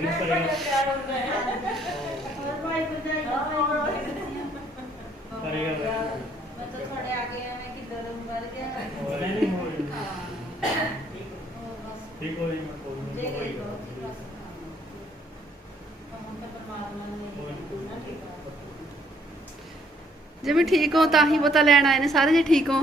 ठीक हो जे मैं ठीक हो ता ही पता लैन आए ने सारे जे ठीक हो।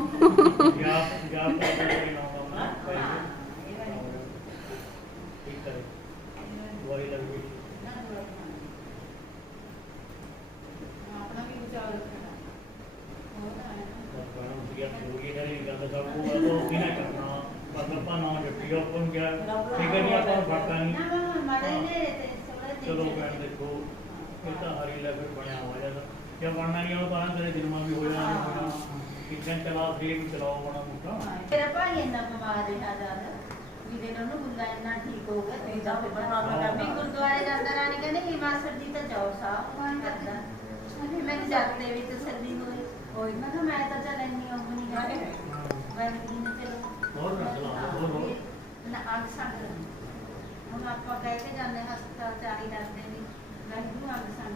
चलो भैन देखो ये तो हरी लेवल बनया हुआ है जब बनना नहीं हो तो तेरे दिन में भी हो जाना किचन चला फिर चलाओ बड़ा मोटा तेरा भाई इन्ना बीमार रहा ज्यादा ਜਿਹਦੇ ਨਾਲ ਉਹਨੂੰ ਗੁੰਦਾ ਇੰਨਾ ਠੀਕ ਹੋ ਗਿਆ ਤੇ ਜਾ ਫਿਰ ਬਣਾਉਣਾ ਵੀ ਗੁਰਦੁਆਰੇ ਜਾਂਦਾ ਰਾਣੀ ਕਹਿੰਦੇ ਹੀ ਮਾਸਟਰ ਜੀ ਤਾਂ ਜਾਓ ਸਾਹ ਕੌਣ ਕਰਦਾ ਮੈਂ ਜਾਂਦੇ ਵੀ ਤਸੱਲੀ ਹੋਈ ਮੈਂ ਕਿਹਾ ਮੈਂ ਤਾਂ ਚੱਲ ਇੰਨੀ ਉਹ ਨਹੀਂ ਗਾਣੇ ਮੈਂ ਨਹੀਂ ਚਲੋ ਹੋਰ ਰੱਖ ਲਾ ਹੋਰ ਨਾ ਅੰਗ ਸੰਗ ਹੁਣ ਆਪਾਂ ਕਹਿ ਕੇ ਜਾਂਦੇ ਹਸਪਤਾਲ ਚਾਰੀ ਡਰਦੇ ਨਹੀਂ ਮੈਂ ਨੂੰ ਅੰਗ ਸੰਗ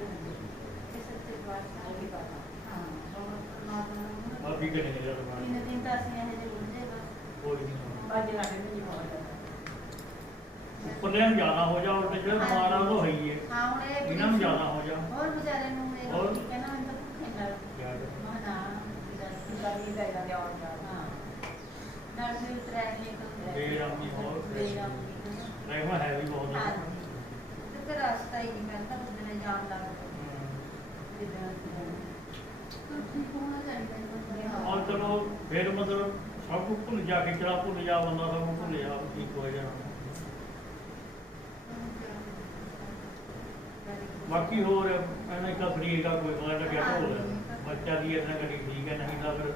ਤੇ ਸੱਚੇ ਬਾਤ ਵੀ ਪਤਾ ਹਾਂ ਆ ਵੀ ਕਿਹਨੇ ਜਿਹੜਾ ਬਣਾਉਣਾ तीन दिन दस हैं जो मुझे बस कोई नहीं बाजे लाने में नहीं पहुंच ऊपर लेन ज्यादा हो जाओ और जो हमारा वो है ही है हां उन्हें इतना में ज्यादा हो जाओ और बेचारे नु मेरे और कहना मैं तो भूखे ना क्या ना गर्मी जाएगा क्या और क्या हां डर से उतरा है तो बेरामी हो बेरामी रहमा है भी बहुत हां तो फिर रास्ता ही नहीं मिलता उस दिन जाम लग तो ठीक होना चाहिए और चलो फिर मतलब सब कुछ भूल जा के चला भूल जा बंदा सब कुछ भूल जा ठीक हो जाना बाकी होर मैंने का शरीर का कोई बात क्या हो बच्चा भी इतना कभी ठीक है नहीं तो फिर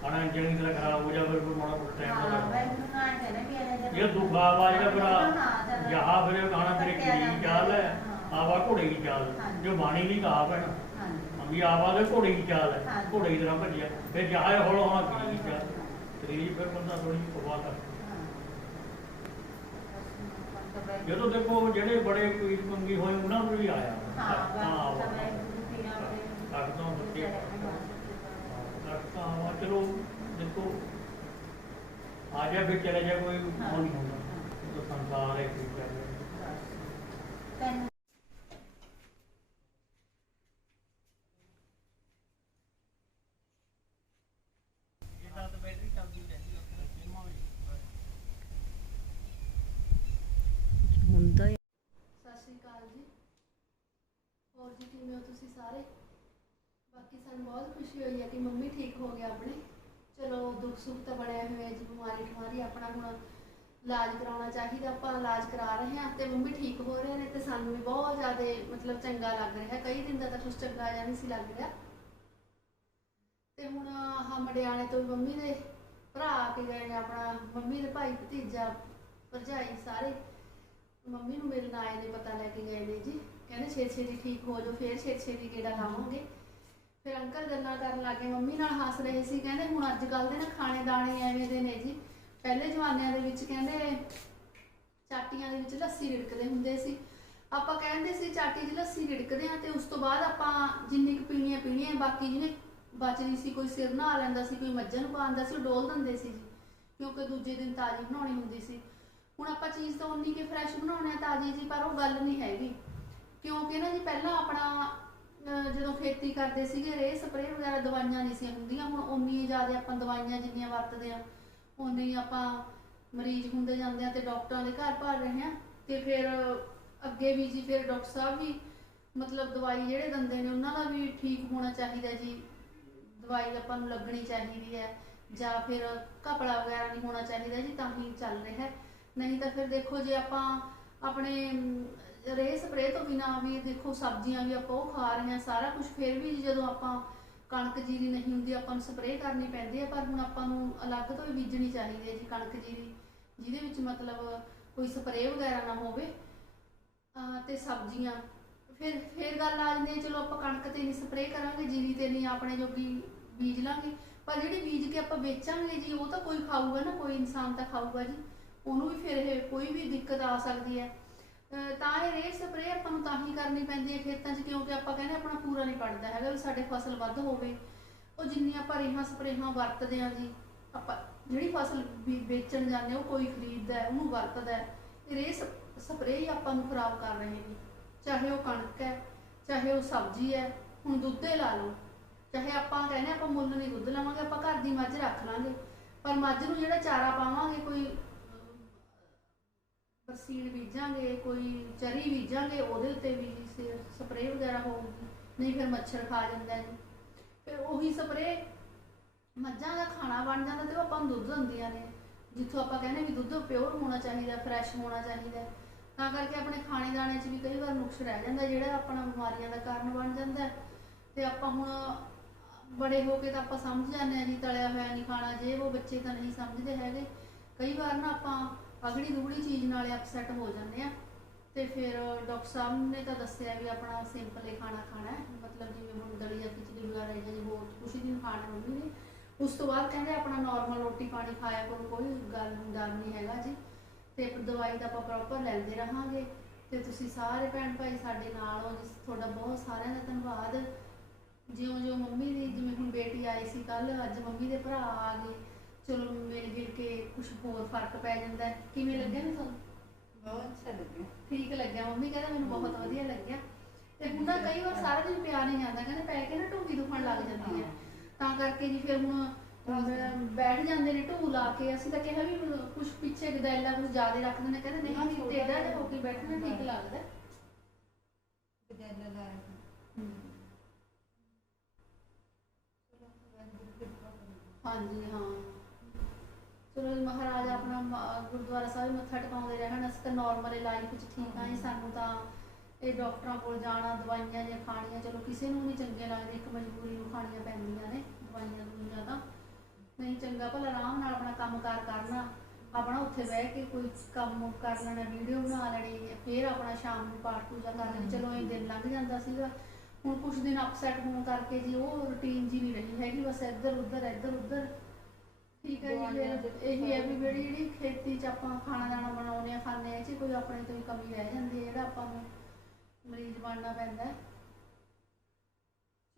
खाना इंजन तरह खराब हो जाए फिर माड़ा कुछ टाइम लगा ये दुख आवाज है फिर यहाँ फिर खाना तेरे की चाल है आवा घोड़े की चाल जो बाणी भी कहा है ना भी आवा दे घोड़े की चाल है घोड़े की तरह भजिया फिर जहाज हौला होना की चाल शरीर फिर बंदा थोड़ी परवाह कर जो देखो जेडे बड़े कोई मंगी होए उन्होंने भी आया चलो देखो आ जाए फिर चले जाए कोई वो नहीं होगा तो संसार है सत श्री अकाल जी और जी किवें हो तुसीं सारे। बाकी सानूं बहुत खुशी हुई है कि मम्मी ठीक हो गया अपने। चलो दुख सुख तो बने हुए जी बीमारी ठमारी अपना हुण इलाज कराना चाहिए आपां इलाज करा रहे हैं तो मम्मी ठीक हो रहे हैं तो सानूं भी बहुत ज़्यादा मतलब चंगा लग रहा है। कई दिन का तो कुछ चंगा जिहा नहीं सी लग रहा तो हुण आह मडियाणे तो मम्मी दे भरा आके गए ने अपना मम्मी दे भाई भतीजा भरजाई सारे मम्मी नूं मिलण आए ने पता लैके गए ने जी कहने छे छेती ठीक हो जाओ फिर छे छेती गेड़ा लावांगे। फिर अंकल गल्लां करन लग गए मम्मी नाल हस रहे सी कहंदे हुण अजकल दे ना खाने दाने एवें दे ने जी पहले जमानिਆਂ ਦੇ ਵਿੱਚ ਕਹਿੰਦੇ ਚਾਟੀਆਂ ਦੇ ਵਿੱਚ ਲੱਸੀ ਰਿੜਕਦੇ ਹੁੰਦੇ ਸੀ ਆਪਾਂ ਕਹਿੰਦੇ ਸੀ ਚਾਟੀ 'ਚ ਲੱਸੀ ਰਿੜਕਦੇ ਆ ਤੇ ਉਸ ਤੋਂ ਬਾਅਦ ਆਪਾਂ ਜਿੰਨੀ ਕੁ ਪੀਣੀ ਹੈ ਬਾਕੀ ਜਿਹਨੇ ਬਚਦੀ ਸੀ ਕੋਈ ਸਿਰ ਨਹਾ ਲੈਂਦਾ ਸੀ ਕੋਈ ਮੱਝਾਂ ਨੂੰ ਪਾਉਂਦਾ ਸੀ ਡੋਲ ਦਿੰਦੇ ਸੀ ਕਿਉਂਕਿ ਦੂਜੇ ਦਿਨ ਤਾਜ਼ੀ ਬਣਾਉਣੀ ਹੁੰਦੀ ਸੀ। ਹੁਣ ਆਪਾਂ ਚੀਜ਼ ਤਾਂ ਉਨੀ ਕਿ ਫਰੈਸ਼ ਬਣਾਉਣੇ ਆ ਤਾਜ਼ੀ ਜੀ ਪਰ ਉਹ ਗੱਲ ਨਹੀਂ ਹੈਗੀ ਕਿਉਂਕਿ ਨਾ ਜੀ ਪਹਿਲਾਂ ਆਪਣਾ ਜਦੋਂ ਖੇਤੀ ਕਰਦੇ ਸੀਗੇ ਰੇਹ ਸਪਰੇਅ ਵਗੈਰਾ ਦਵਾਈਆਂ ਨਹੀਂ ਸੀ ਹੁੰਦੀਆਂ ਹੁਣ ਉਨੀ ਜ਼ਿਆਦਾ ਆਪਾਂ ਦਵਾਈਆਂ ਜਿੰਨੀਆਂ ਵਰਤਦੇ ਆ ਉਨੀ ਆਪਾਂ ਮਰੀਜ਼ ਹੁੰਦੇ ਜਾਂਦੇ ਆ ਤੇ ਡਾਕਟਰਾਂ ਦੇ ਘਰ ਭਰ ਰਹੇ ਆ ਤੇ ਫਿਰ ਅੱਗੇ ਵੀ ਜੀ ਫਿਰ ਡਾਕਟਰ ਸਾਹਿਬ ਵੀ मतलब दवाई ਜਿਹੜੇ ਦਿੰਦੇ ਨੇ ਉਹਨਾਂ ਦਾ ਵੀ ਠੀਕ ਹੋਣਾ ਚਾਹੀਦਾ ਜੀ। ਦਵਾਈ ਆਪਾਂ ਨੂੰ ਲੱਗਣੀ ਚਾਹੀਦੀ ਹੈ ਜਾਂ ਫਿਰ ਘਪਲਾ ਵਗੈਰਾ ਨਹੀਂ ਹੋਣਾ ਚਾਹੀਦਾ ਜੀ ਤਾਂ ਹੀ ਚੱਲ ਰਿਹਾ ਹੈ। नहीं तो फिर देखो जे आप अपने रे स्प्रे तो बिना भी देखो सब्जियां भी आप खा रहे हैं सारा कुछ फिर भी जो आप कणक जीरी नहीं होंगी अपन स्प्रे करनी पैंदी है पर हुण आपां नूं अलग तो भी बीजनी चाहिए जी कणक जीरी जिहदे मतलब कोई स्प्रे वगैरह ना होवे ते सब्जियां फिर गल आ जाती है चलो आप कणक ते नहीं स्प्रे करांगे जीरी ते नहीं अपने जोगी बीज लांगे पर जिहड़ी बीज के आप बेचांगे जी वो तो कोई खाऊगा ना कोई इंसान तो खाऊगा जी उन्होंने भी फिर कोई भी दिक्कत आ सकती है। ਤਾਂ ਇਹ ਰੇ ਸਪਰੇ ਆਪਾਂ ਨੂੰ ਤਾਂ ਹੀ ਕਰਨੀ ਪੈਂਦੀ ਹੈ ਖੇਤਾਂ 'ਚ, ਕਿਉਂਕਿ ਆਪਾਂ ਕਹਿੰਦੇ ਆਪਣਾ ਪੂਰਾ ਨਹੀਂ ਪੜਦਾ ਹੈਗਾ ਵੀ ਸਾਡੇ ਫਸਲ ਵੱਧ ਹੋਵੇ। ਉਹ ਜਿੰਨੀ ਆਪਾਂ ਰੇਹਾਂ ਸਪਰੇਹਾਂ ਵਰਤਦੇ ਹਾਂ ਜੀ, ਆਪਾਂ ਜਿਹੜੀ ਫਸਲ ਵੇਚਣ ਜਾਂਦੇ ਉਹ ਕੋਈ ਖਰੀਦਦਾ ਉਹਨੂੰ ਵਰਤਦਾ, ਰੇ ਸਪਰੇ ਹੀ ਆਪਾਂ ਨੂੰ ਖਰਾਬ ਕਰ ਰਹੇ ਨੇ। ਚਾਹੇ ਉਹ ਕਣਕ ਹੈ, ਚਾਹੇ ਉਹ ਸਬਜ਼ੀ ਹੈ, ਹੁਣ ਦੁੱਧ ਹੀ ਲਾ ਲਓ, ਚਾਹੇ ਆਪਾਂ ਕਹਿੰਦੇ ਆਪਾਂ ਮੁੱਲ ਨਹੀਂ ਦੁੱਧ ਲਵਾਂਗੇ, ਆਪਾਂ ਘਰ ਦੀ ਮੱਝ ਰੱਖ ਲਾਂਗੇ, ਪਰ ਮੱਝ ਨੂੰ ਜਿਹੜਾ ਚਾਰਾ ਪਾਵਾਂਗੇ, ਕੋਈ ਬਰਸੀਨ ਬੀਜਾਂਗੇ, ਕੋਈ ਚਰੀ ਬੀਜਾਂਗੇ, ਉਹਦੇ ਉੱਤੇ ਵੀ ਸਪਰੇ ਵਗੈਰਾ ਹੋਊਗੀ, ਨਹੀਂ ਫਿਰ ਮੱਛਰ ਖਾ ਜਾਂਦਾ ਜੀ। ਫਿਰ ਉਹੀ ਸਪਰੇ ਮੱਝਾਂ ਦਾ ਖਾਣਾ ਬਣ ਜਾਂਦਾ ਤੇ ਉਹ ਆਪਾਂ ਨੂੰ ਦੁੱਧ ਦਿੰਦੀਆਂ ਨੇ, ਜਿੱਥੋਂ ਆਪਾਂ ਕਹਿੰਦੇ ਵੀ ਦੁੱਧ ਪਿਓਰ ਹੋਣਾ ਚਾਹੀਦਾ, ਫਰੈਸ਼ ਹੋਣਾ ਚਾਹੀਦਾ। ਤਾਂ ਕਰਕੇ ਆਪਣੇ ਖਾਣੇ ਦਾਣੇ 'ਚ ਵੀ ਕਈ ਵਾਰ ਨੁਕਸ ਰਹਿ ਜਾਂਦਾ, ਜਿਹੜਾ ਆਪਣਾ ਬਿਮਾਰੀਆਂ ਦਾ ਕਾਰਨ ਬਣ ਜਾਂਦਾ। ਤੇ ਆਪਾਂ ਹੁਣ ਬੜੇ ਹੋ ਕੇ ਤਾਂ ਆਪਾਂ ਸਮਝ ਜਾਂਦੇ ਹਾਂ ਜੀ ਤਲਿਆ ਹੋਇਆ ਨਹੀਂ ਖਾਣਾ, ਜੇ ਉਹ ਬੱਚੇ ਤਾਂ ਨਹੀਂ ਸਮਝਦੇ ਹੈਗੇ। ਕਈ ਵਾਰ ਨਾ ਆਪਾਂ ਅਗੜੀ ਦੁਗੜੀ ਚੀਜ਼ ਨਾਲ ਅਪਸੈਟ ਹੋ ਜਾਂਦੇ ਆ। ਤੇ ਫਿਰ ਡਾਕਟਰ ਸਾਹਿਬ ਨੇ ਤਾਂ ਦੱਸਿਆ ਵੀ ਆਪਣਾ ਸਿੰਪਲ ਹੀ ਖਾਣਾ ਖਾਣਾ ਹੈ, ਮਤਲਬ ਜਿਵੇਂ ਹੁਣ ਦਲੀ ਜਾਂ ਖਿਚੜੀ ਵਗੈਰਾ ਜਾਂ ਹੋਰ ਕੁਛ ਦਿਨ ਖਾਣਾ ਮੰਮੀ ਨੇ। ਉਸ ਤੋਂ ਬਾਅਦ ਕਹਿੰਦੇ ਆਪਣਾ ਨੋਰਮਲ ਰੋਟੀ ਪਾਣੀ ਖਾਇਆ ਕਰੋ, ਕੋਈ ਗੱਲ ਡਰ ਨਹੀਂ ਹੈਗਾ ਜੀ। ਤੇ ਦਵਾਈ ਤਾਂ ਆਪਾਂ ਪ੍ਰੋਪਰ ਲੈਂਦੇ ਰਹਾਂਗੇ। ਤੇ ਤੁਸੀਂ ਸਾਰੇ ਭੈਣ ਭਾਈ ਸਾਡੇ ਨਾਲ ਹੋ ਜੀ, ਤੁਹਾਡਾ ਬਹੁਤ ਸਾਰਿਆਂ ਦਾ ਧੰਨਵਾਦ। ਜਿਉਂ ਮੰਮੀ ਦੀ, ਜਿਵੇਂ ਹੁਣ ਬੇਟੀ ਆਈ ਸੀ ਕੱਲ, ਅੱਜ ਮੰਮੀ ਦੇ ਭਰਾ ਆ ਗਏ, ਚਲੋ ਮਿਲ ਗਿਲ ਕੇ ਕੁਛ ਹੋਰ ਫਰਕ ਪੈ ਜਾਂਦਾ। ਕਿਵੇਂ ਲੱਗਿਆ ਨਾ ਤੁਹਾਨੂੰ? ਬਹੁਤ ਅੱਛਾ ਲੱਗਿਆ, ਠੀਕ ਲੱਗਿਆ। ਮੰਮੀ ਕਹਿੰਦਾ ਮੈਨੂੰ ਬਹੁਤ ਵਧੀਆ ਲੱਗਿਆ। ਤੇ ਹੁਣ ਨਾ ਕਈ ਵਾਰ ਸਾਰਾ ਦਿਨ ਪਿਆ ਨਹੀਂ ਜਾਂਦਾ, ਕਹਿੰਦੇ ਪੈ ਕੇ ਨਾ ਢੂਹੀ ਦੁਖਣ ਲੱਗ ਜਾਂਦੀ ਹੈ, ਤਾਂ ਕਰਕੇ ਜੀ ਫਿਰ ਹੁਣ ਬੈਠ ਜਾਂਦੇ ਨੇ ਢੂ ਲਾ ਕੇ। ਅਸੀਂ ਤਾਂ ਕਿਹਾ ਵੀ ਕੁਛ ਪਿੱਛੇ ਗਦੈਲਾ ਕੁਛ ਜ਼ਿਆਦਾ ਰੱਖ ਦਿੰਦੇ, ਕਹਿੰਦੇ ਨਹੀਂ ਟੇਢਾ ਜਿਹਾ ਹੋ ਕੇ ਬੈਠਣਾ ਠੀਕ ਲੱਗਦਾ। ਹਾਂਜੀ ਹਾਂ, ਚਲੋ ਮਹਾਰਾਜ ਆਪਣਾ ਗੁਰਦੁਆਰਾ ਸਾਹਿਬ ਮੱਥਾ ਟਿਕਾਉਂਦੇ ਰਹਿਣ। ਅਸੀਂ ਤਾਂ ਨੋਰਮਲ ਲਾਈਫ 'ਚ ਠੀਕ ਹਾਂ ਜੀ। ਸਾਨੂੰ ਤਾਂ ਇਹ ਡਾਕਟਰਾਂ ਕੋਲ ਜਾਣਾ, ਦਵਾਈਆਂ ਜਾਂ ਖਾਣੀਆਂ, ਚਲੋ ਕਿਸੇ ਨੂੰ ਨਹੀਂ ਚੰਗੀਆਂ ਲੱਗਦੀਆਂ, ਇੱਕ ਮਜਬੂਰੀ ਨੂੰ ਖਾਣੀਆਂ ਪੈਂਦੀਆਂ ਨੇ ਦਵਾਈਆਂ ਦੁਈਆਂ। ਤਾਂ ਨਹੀਂ ਚੰਗਾ ਭਲਾ ਆਰਾਮ ਨਾਲ ਆਪਣਾ ਕੰਮ ਕਾਰ ਕਰਨਾ, ਆਪਣਾ ਉੱਥੇ ਬਹਿ ਕੇ ਕੋਈ ਕੰਮ ਕਰ ਲੈਣਾ, ਵੀਡੀਓ ਬਣਾ ਲੈਣੀ, ਫਿਰ ਆਪਣਾ ਸ਼ਾਮ ਨੂੰ ਪਾਠ ਪੂਜਾ ਕਰ ਲੈਣੀ। ਚਲੋ ਇਹ ਦਿਨ ਲੰਘ ਜਾਂਦਾ ਸੀਗਾ। ਹੁਣ ਕੁਛ ਦਿਨ ਅਪਸੈਟ ਹੋਣ ਕਰਕੇ ਜੀ ਉਹ ਰੂਟੀਨ ਜੀ ਨਹੀਂ ਰਹੀ ਹੈਗੀ, ਬਸ ਇੱਧਰ ਉੱਧਰ। ਠੀਕ ਹੈ ਜੀ। ਫਿਰ ਇਹੀ ਹੈ ਵੀ ਜਿਹੜੀ ਖੇਤੀ 'ਚ ਆਪਾਂ ਖਾਣਾ ਦਾਣਾ ਬਣਾਉਂਦੇ ਹਾਂ, ਖਾਂਦੇ ਹਾਂ, ਇਹ 'ਚ ਕੋਈ ਆਪਣੇ ਤੋਂ ਹੀ ਕਮੀ ਰਹਿ ਜਾਂਦੀ ਹੈ, ਜਿਹੜਾ ਆਪਾਂ ਨੂੰ ਮਰੀਜ਼ ਬਣਨਾ ਪੈਂਦਾ।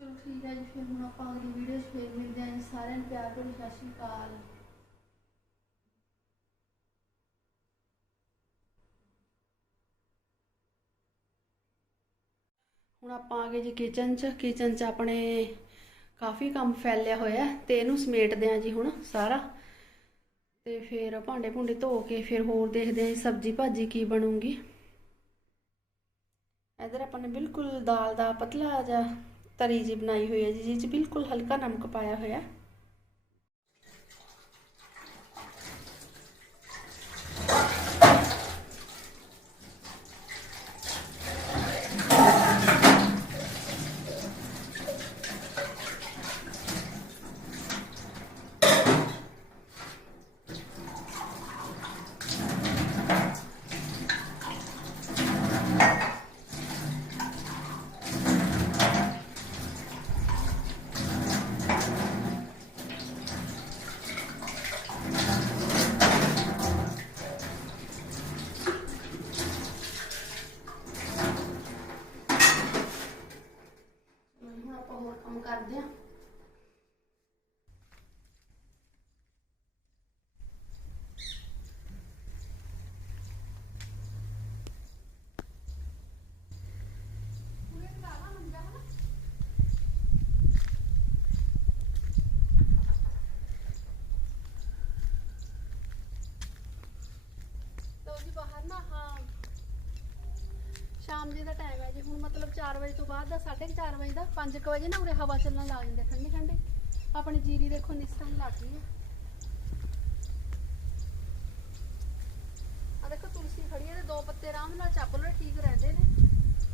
ਚਲੋ ਠੀਕ ਹੈ ਜੀ, ਫਿਰ ਹੁਣ ਆਪਾਂ ਅਗਲੀ ਵੀਡੀਓ 'ਚ ਫਿਰ ਮਿਲਦੇ ਹਾਂ ਜੀ। ਸਾਰਿਆਂ ਨੂੰ ਪਿਆਰ ਭਰੀ ਸਤਿ ਸ਼੍ਰੀ ਅਕਾਲ। ਹੁਣ ਆਪਾਂ ਆ ਗਏ ਜੀ ਕਿਚਨ 'ਚ ਆਪਣੇ ਕਾਫੀ ਕੰਮ ਫੈਲਿਆ ਹੋਇਆ ਤੇ ਇਹਨੂੰ ਸਮੇਟਦੇ ਆਂ ਜੀ ਹੁਣ ਸਾਰਾ। ਤੇ ਫਿਰ ਭਾਂਡੇ ਭੁੰਡੇ ਧੋ ਕੇ ਫਿਰ ਹੋਰ ਦੇਖਦੇ ਆਂ ਜੀ ਸਬਜ਼ੀ ਭਾਜੀ ਕੀ ਬਣੂਗੀ। ਇੱਧਰ ਆਪਾਂ ਨੇ ਬਿਲਕੁਲ ਦਾਲ ਦਾ ਪਤਲਾ ਜਿਹਾ ਤਰੀ ਜੀ ਬਣਾਈ ਹੋਈ ਹੈ ਜੀ, ਜਿਹ 'ਚ ਬਿਲਕੁਲ ਹਲਕਾ ਨਮਕ ਪਾਇਆ ਹੋਇਆ। ਕਰਦੇ ਆ। ਬਾਹਰ ਨਾ ਸ਼ਾਮ ਜੀ ਦਾ ਟਾਈਮ ਹੈ ਜੀ, ਹੁਣ ਮਤਲਬ 4 ਵਜੇ ਤੋਂ ਬਾਅਦ ਦਾ 4:30 ਵਜੇ ਦਾ 5 ਵਜੇ ਨਾ ਉਰੇ ਹਵਾ ਚੱਲਣ ਲੱਗ ਜਾਂਦੀ ਠੰਡੀ ਠੰਡੀ। ਆਪਣੀ ਜੀਰੀ ਦੇਖੋ ਨਿਸਰਨ ਲੱਗ ਗਈ ਹੈ। ਆ ਦੇਖੋ ਤੁਲਸੀ ਖੜੀ ਹੈ ਤੇ 2 ਪੱਤੇ ਆਰਾਮ ਨਾਲ ਚੱਪ ਲਓ, ਠੀਕ ਰਹਿੰਦੇ ਨੇ।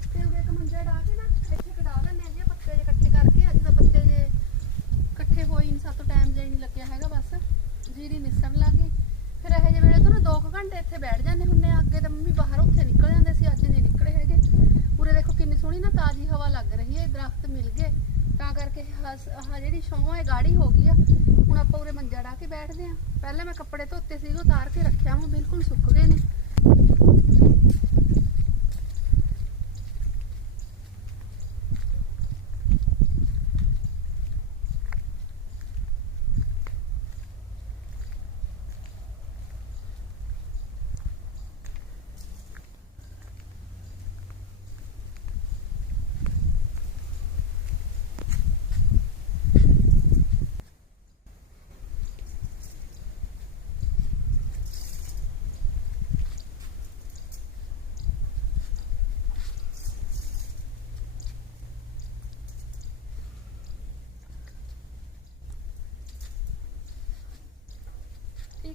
ਤੇ ਉਰੇ ਇੱਕ ਮੰਜਾ ਡਾ ਕੇ ਨਾ ਇੱਥੇ ਕਢਾ ਲੈਂਦੇ ਆ ਜੀ ਪੱਤੇ ਜੇ ਇਕੱਠੇ ਕਰਕੇ। ਅੱਜ ਤਾਂ ਪੱਤੇ ਜੇ ਇਕੱਠੇ ਹੋਈ ਨਹੀਂ, ਸਾਤੋਂ ਟਾਈਮ ਜੇ ਨਹੀਂ ਲੱਗਿਆ ਹੈਗਾ, ਬਸ ਜੀਰੀ ਨਿਸਰਨ ਲੱਗ ਗਈ। ਫਿਰ ਇਹੋ ਜਿਹੇ ਵੇਲੇ ਤੋਂ ਨਾ 2 ਘੰਟੇ ਇੱਥੇ ਬੈਠ ਜਾਂਦੇ ਹੁੰਦੇ ਆ। ਅੱਗੇ ਤਾਂ ਮੰਮੀ ਬਾਹਰ ਉੱਥੇ ਨਿਕਲ ਜਾਂਦੇ ਸੀ, ਅੱਜ ਨਹੀਂ ਨਿਕਲੇ ਹੈਗੇ। ਉਰੇ ਦੇਖੋ ਕਿੰਨੀ ਸੋਹਣੀ ਨਾ ਤਾਜ਼ੀ ਹਵਾ ਲੱਗ ਰਹੀ ਹੈ, ਦਰਖਤ ਮਿਲ ਗਏ, ਤਾਂ ਕਰਕੇ ਆਹ ਜਿਹੜੀ ਛਾਂ ਹੈ ਗਾੜੀ ਹੋ ਗਈ ਆ। ਹੁਣ ਆਪਾਂ ਉਰੇ ਮੰਜਾ ਡਾ ਕੇ ਬੈਠਦੇ ਆ। ਪਹਿਲਾਂ ਮੈਂ ਕੱਪੜੇ ਧੋਤੇ ਸੀਗੇ, ਉਤਾਰ ਕੇ ਰੱਖਿਆ, ਉਹ ਬਿਲਕੁਲ ਸੁੱਕ ਗਏ ਨੇ।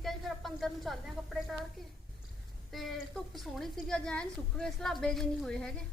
ਹੈ ਜੀ, ਫਿਰ ਆਪਾਂ ਅੰਦਰ ਨੂੰ ਚੱਲਦੇ ਹਾਂ ਕੱਪੜੇ ਤਾਰ ਕੇ। ਤੇ ਧੁੱਪ ਸੋਹਣੀ ਸੀਗੀ, ਅੱਜ ਐਨ ਸੁੱਕ ਗਏ, ਸਲਾਬੇ ਜਿਹੇ ਨਹੀਂ ਹੋਏ ਹੈਗੇ।